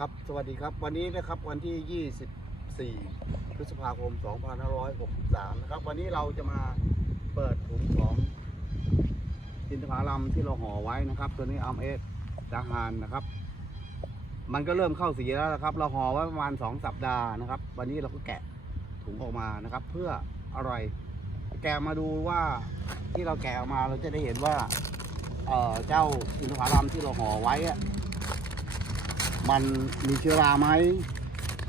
ครับ สวัสดีครับ วันนี้นะครับวันที่ 24 พฤษภาคม 2563 นะครับ วันนี้เราจะมาเปิดถุงของอินทผลัมที่เราห่อไว้นะครับ ตัวนี้อัมเอสดาฮานนะครับ มันก็เริ่มเข้าสีแล้วนะครับ เราห่อไว้ประมาณ 2 สัปดาห์นะครับ วันนี้เราก็แกะถุงออกมานะครับ เพื่ออะไร แกะมาดูว่าที่เราแกะออกมาเราจะได้เห็นว่าเออเจ้าอินทผลัมที่เราห่อไว้อะ มันมีเชื้อราไหม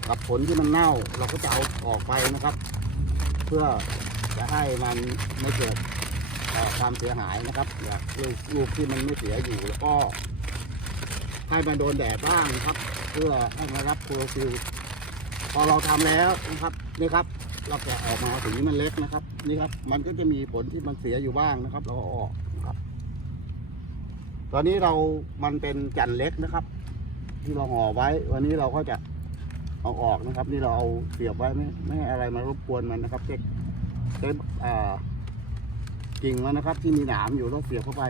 กับผลที่มันเน่าเราก็จะเอาออกไปนะครับ เพื่อจะให้มันไม่เกิดความเสียหายนะครับอย่างลูกลูกที่มันไม่เสียอยู่แล้วก็ให้มันโดนแดดบ้างนะครับ เพื่อให้มันรับโคลฟิลพอเราทำแล้วนะครับนี่ครับ เราแกะออกมาสีมันเล็กนะครับ นี่ครับ มันก็จะมีผลที่มันเสียอยู่บ้างนะครับ เราออกนะครับ ตอนนี้เรามันเป็นจันทร์เล็กนะครับ ที่เราห่อไว้ วันนี้เราก็จะเอาออกนะครับ นี่เราเอาเสียบไว้ไม่ไม่ให้อะไรมารบกวนมันนะครับเช็คเช็คอ่ากิ่งมันนะครับ ที่มีหนามอยู่เราเสียบเข้าไป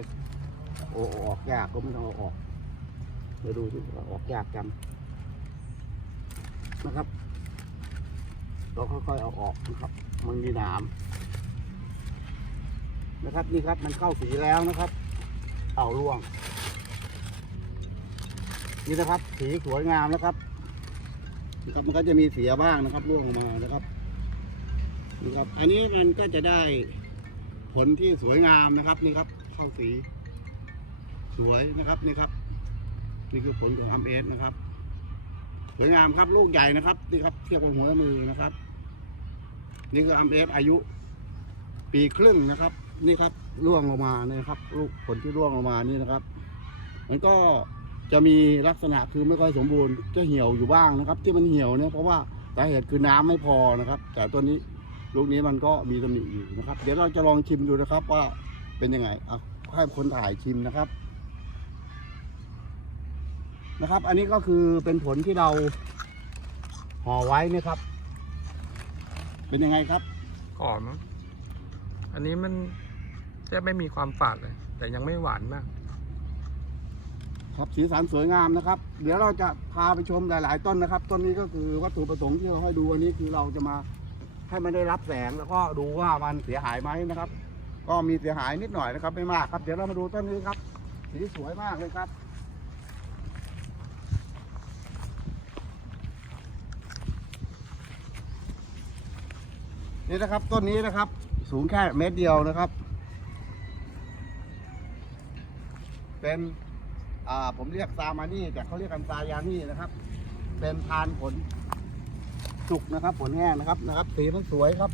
โอ้ออกยากก็ไม่ต้องเอาออกเดี๋ยวดูที่ออกยากจังนะครับ เราค่อยๆเอาออกนะครับ มันมีหนามนะครับนี่ครับมันเข้าสีแล้วนะครับ เอาล่วง นี่นะครับ สีสวยงามนะครับนะครับมันก็จะมีเสียบ้างนะครับร่วงออกมานะครับนี่ครับ อันนี้มันก็จะได้ผลที่สวยงามนะครับนี่ครับเข้าสีสวยนะครับนี่ครับ นี่คือผลของอัมเอสนะครับ สวยงามครับลูกใหญ่นะครับนี่ครับเทียบกับหัวมือนะครับ นี่คืออัมเอสอายุ ปีครึ่งนะครับ นี่ครับร่วงลงมาเนี่ยครับ ลูกผลที่ร่วงลงมานี่นะครับ มันก็ จะมีลักษณะคือไม่ค่อยสมบูรณ์จะเหี่ยวอยู่บ้างนะครับ ที่มันเหี่ยวเนี่ยเพราะว่าสาเหตุคือน้ำไม่พอนะครับ แต่ตัวนี้ลูกนี้มันก็มีตำหนิอยู่นะครับ เดี๋ยวเราจะลองชิมดูนะครับว่าเป็นยังไงเอาให้คนถ่ายชิมนะครับ นะครับ อันนี้ก็คือเป็นผลที่เราห่อไว้นะครับ เป็นยังไงครับหอม อันนี้มันแทบไม่มีความฝาดเลย แต่ยังไม่หวานมาก ครับสีสันสวยงามนะครับ เดี๋ยวเราจะพาไปชมหลาย ๆ ต้นนะครับ ต้นนี้ก็คือวัตถุประสงค์ที่เราให้ดูวันนี้คือเราจะมาให้มันได้รับแสงแล้วก็ดูว่ามันเสียหายไหมนะครับ ก็มีเสียหายนิดหน่อยนะครับ ไม่มากครับ เดี๋ยวเรามาดูต้นนี้ครับ สีสวยมากเลยครับนี่นะครับต้นนี้นะครับ สูงแค่เมตรเดียวนะครับ เป็น ผมเรียกซามานี่แต่เขาเรียกกันซายานี่นะครับ เป็นทานผลสุกนะครับ ผลแห้งนะครับนะครับ สีมันสวยครับ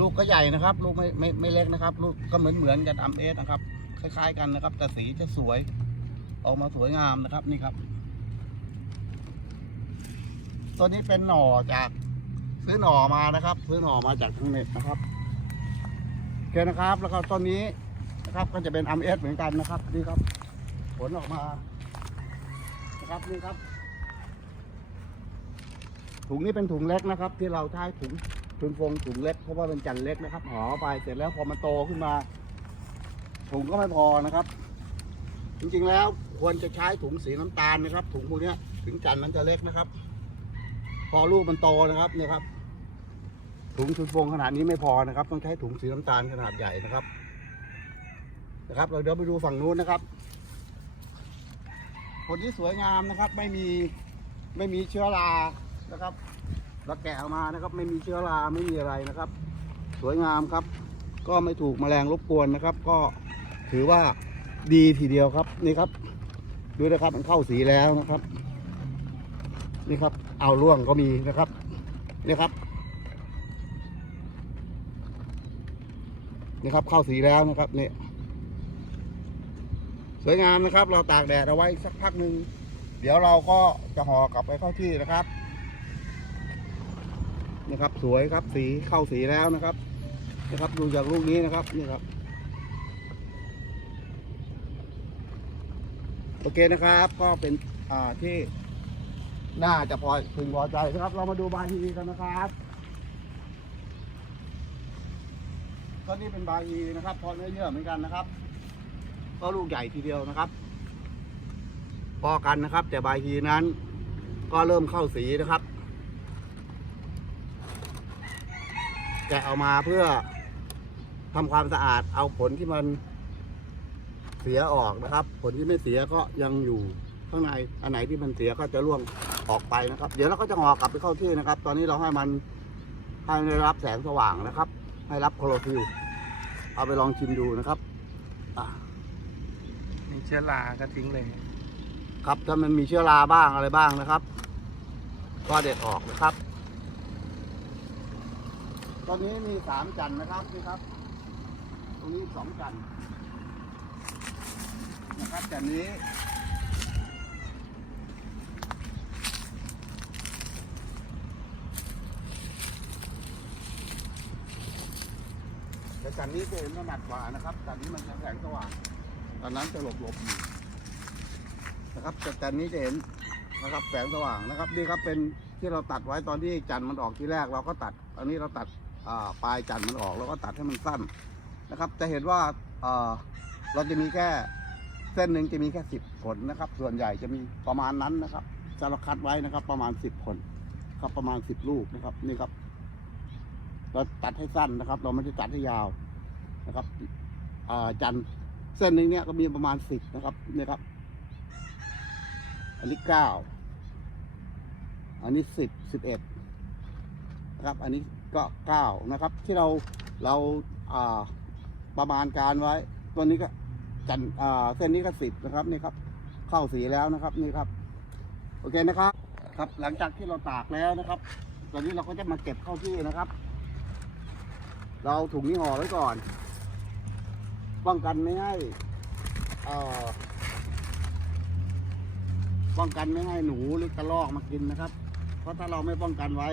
ลูกก็ใหญ่นะครับ ลูกไม่ไม่ไม่เล็กนะครับ ลูกก็เหมือนเหมือนกันอัมเอสนะครับ คล้าย ๆ กันนะครับ แต่สีจะสวย ออกมาสวยงามนะครับนี่ครับตัวนี้เป็นหน่อจากซื้อหน่อมานะครับ ซื้อหน่อมาจากทางเน็ตนะครับโอเคนะครับ แล้วก็ต้นนี้นะครับก็จะเป็นอัมเอสเหมือนกันนะครับนี่ครับ ลออกมานะครับนี่ครับ ถุงนี้เป็นถุงเล็กนะครับ ที่เราใช้ถุงถุงฟงถุงเล็กเพราะว่าเป็นจันทร์เล็กนะครับห่อไปเสร็จแล้วพอมันโตขึ้นมา ถุงก็ไม่พอนะครับ จริงๆแล้วควรจะใช้ถุงสีน้ำตาลนะครับ ถุงพวกนี้ถึงจันทร์มันจะเล็กนะครับ พอลูกมันโตนะครับเนี่ยครับ ถุงถุงฟงขนาดนี้ไม่พอนะครับ ต้องใช้ถุงสีน้ำตาลขนาดใหญ่นะครับนะครับเราเดี๋ยวไปดูฝั่งนู้นนะครับ ผลที่สวยงามนะครับ ไม่มีไม่มีเชื้อรานะครับเราแกะออกมานะครับ ไม่มีเชื้อราไม่มีอะไรนะครับ สวยงามครับ ก็ไม่ถูกแมลงรบกวนนะครับ ก็ถือว่าดีทีเดียวครับนี่ครับ ดูนะครับมันเข้าสีแล้วนะครับ นี่ครับ เอาร่วงก็มีนะครับนี่ครับนี่ครับเข้าสีแล้วนะครับนี่ สวยงามนะครับ เราตากแดดเอาไว้สักพักหนึ่งเดี๋ยวเราก็จะห่อกลับไปเข้าที่นะครับนี่ครับสวยครับสีเข้าสีแล้วนะครับนะครับดูจากลูกนี้นะครับนี่ครับ โอเคนะครับ ก็เป็นอ่าที่น่าจะพอพึงพอใจนะครับ เรามาดูบาฮีกันนะครับก็นี่เป็นบาฮีนะครับพอเนื้อเยื่อเหมือนกันนะครับ ก็ลูกใหญ่ทีเดียวนะครับ พอกันนะครับ แต่ใบาฮีนั้น ก็เริ่มเข้าสีนะครับ แกะออกมาเพื่อทำความสะอาดเอาผลที่มันเสียออกนะครับ ผลที่ไม่เสียก็ยังอยู่ข้างในอันไหนที่มันเสียก็จะร่วงออกไปนะครับ เดี๋ยวเราก็จะห่อกลับไปเข้าที่นะครับ ตอนนี้เราให้มันให้ได้รับแสงสว่างนะครับ ให้รับโคลอฟิลเอาไปลองชิมดูนะครับอะ มีเชื้อราก็ทิ้งเลย ครับถ้ามันมีเชื้อราบ้างอะไรบ้างนะครับ ก็เด็ดออกนะครับ ตอนนี้มีสามจันนะครับนี่ครับ ตรงนี้สองจันนะครับจันนี้แต่จันนี้จะเห็นหนักกว่านะครับจันนี้มันจะแสงสว่าง ตอนนั้นจะหลบหลบๆอยู่นะครับแต่จันนี้จะเห็นนะครับแสงสว่างนะครับนี่ครับเป็นที่เราตัดไว้ตอนที่จันทร์มันออกทีแรกเราก็ตัดอันนี้เราตัดปลายจันทร์มันออกแล้วก็ตัดให้มันสั้นนะครับ จะเห็นว่าเราจะมีแค่เส้นหนึ่งจะมีแค่สิบผลนะครับ ส่วนใหญ่จะมีประมาณนั้นนะครับจะเราคัดไว้นะครับ ประมาณสิบผลครับประมาณสิบลูกนะครับนี่ครับ เราตัดให้สั้นนะครับ เราไม่ได้ตัดให้ยาวนะครับอ่าจันทร์ เส้นหนึ่งเนี่ยก็มีประมาณสิบนะครับเนี่ยครับ อันนี้เก้าอันนี้สิบสิบเอ็ดนะครับ อันนี้ก็เก้านะครับ ที่เราเราอ่าประมาณการไว้ ตัวนี้ก็จันอ่าเส้นนี้ก็สิบนะครับนี่ครับ เข้าสีแล้วนะครับนี่ครับ โอเคนะครับ ครับ หลังจากที่เราตากแล้วนะครับตอนนี้เราก็จะมาเก็บเข้าที่นะครับ เราถุงนี้ห่อไว้ก่อน ป้องกันไม่ให้ป้องกันไม่ให้หนูหรือกระรอกมากินนะครับ เพราะถ้าเราไม่ป้องกันไว้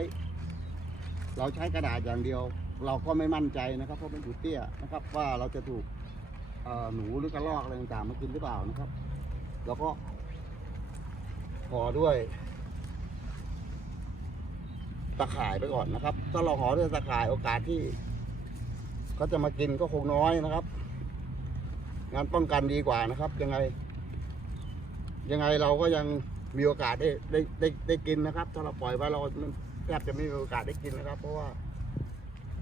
เราใช้กระดาษอย่างเดียว เราก็ไม่มั่นใจนะครับ เพราะเป็นอยู่เตี้ยนะครับ ว่าเราจะถูกหนูหรือกระรอกอะไรต่างๆมากินหรือเปล่านะครับเราก็ห่อด้วย ตะข่ายไปก่อนนะครับ ถ้าเราห่อด้วยตะข่ายโอกาสที่เขาจะมากินก็คงน้อยนะครับ งานป้องกันดีกว่านะครับ ยังไง ยังไงเราก็ยังมีโอกาสได้ได้ได้ได้กินนะครับ ถ้าเราปล่อยไว้เราแทบจะไม่มีโอกาสได้กินนะครับ เพราะว่า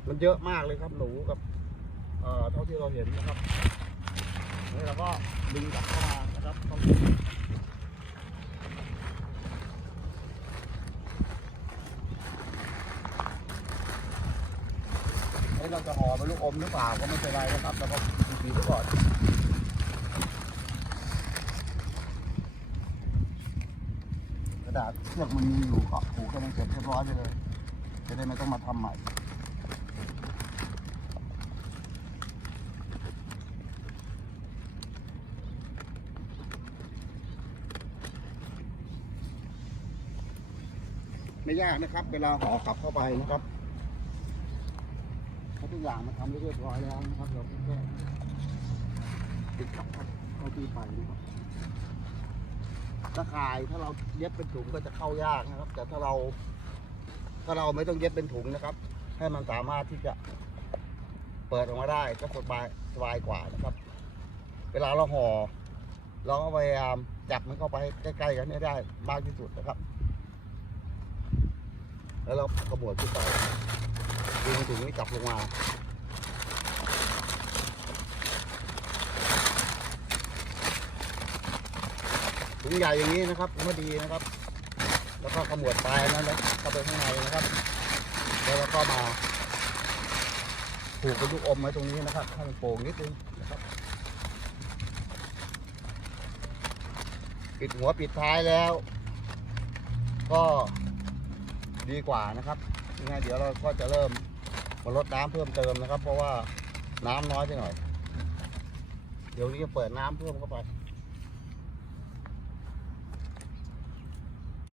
มันเยอะมากเลยครับหนูกับเอ่อเท่าที่เราเห็นนะครับนี่เราก็ดึงกลับเข้ามานะครับเราจะห่อเป็นลูกอมหรือเปล่าก็ไม่เป็นไรนะครับแล้วก็ดีๆไว้ก่อน กระดาษ เชือกมันมีอยู่ก็ผูกให้มันเสร็จเรียบร้อยไปเลย จะได้ไม่ต้องมาทำใหม่ไม่ยากนะครับ เวลาห่อกลับเข้าไปนะครับเพราะทุกอย่างมาทำเรียบร้อยแล้วนะครับ เราแค่ติดขับเข้าที่ไปนะครับ ตะข่ายถ้าเราเย็บเป็นถุงก็จะเข้ายากนะครับ แต่ถ้าเรา ถ้าเราไม่ต้องเย็บเป็นถุงนะครับ ให้มันสามารถที่จะเปิดออกมาได้ก็สบายสบายกว่านะครับ เวลาเราห่อเราก็พยายามจับมันเข้าไปใกล้ๆกันให้ได้มากที่สุดนะครับ แล้วเราขมวดขึ้นไปดึงถุงนี้กลับลงมา ถุงใหญ่อย่างนี้นะครับก็ดีนะครับ แล้วก็ขมวดปลายนั้นแล้วเข้าไปข้างในนะครับ แล้วเราก็มาผูกเป็นลูกอมไว้ตรงนี้นะครับให้มันโป่งนิดนึงนะครับปิดหัวปิดท้ายแล้ว ก็ดีกว่านะครับยังไงเดี๋ยวเราก็จะเริ่มมาลดน้ำเพิ่มเติมนะครับ เพราะว่าน้ำน้อยไปหน่อย เดี๋ยวนี้จะเปิดน้ำเพิ่มเข้าไป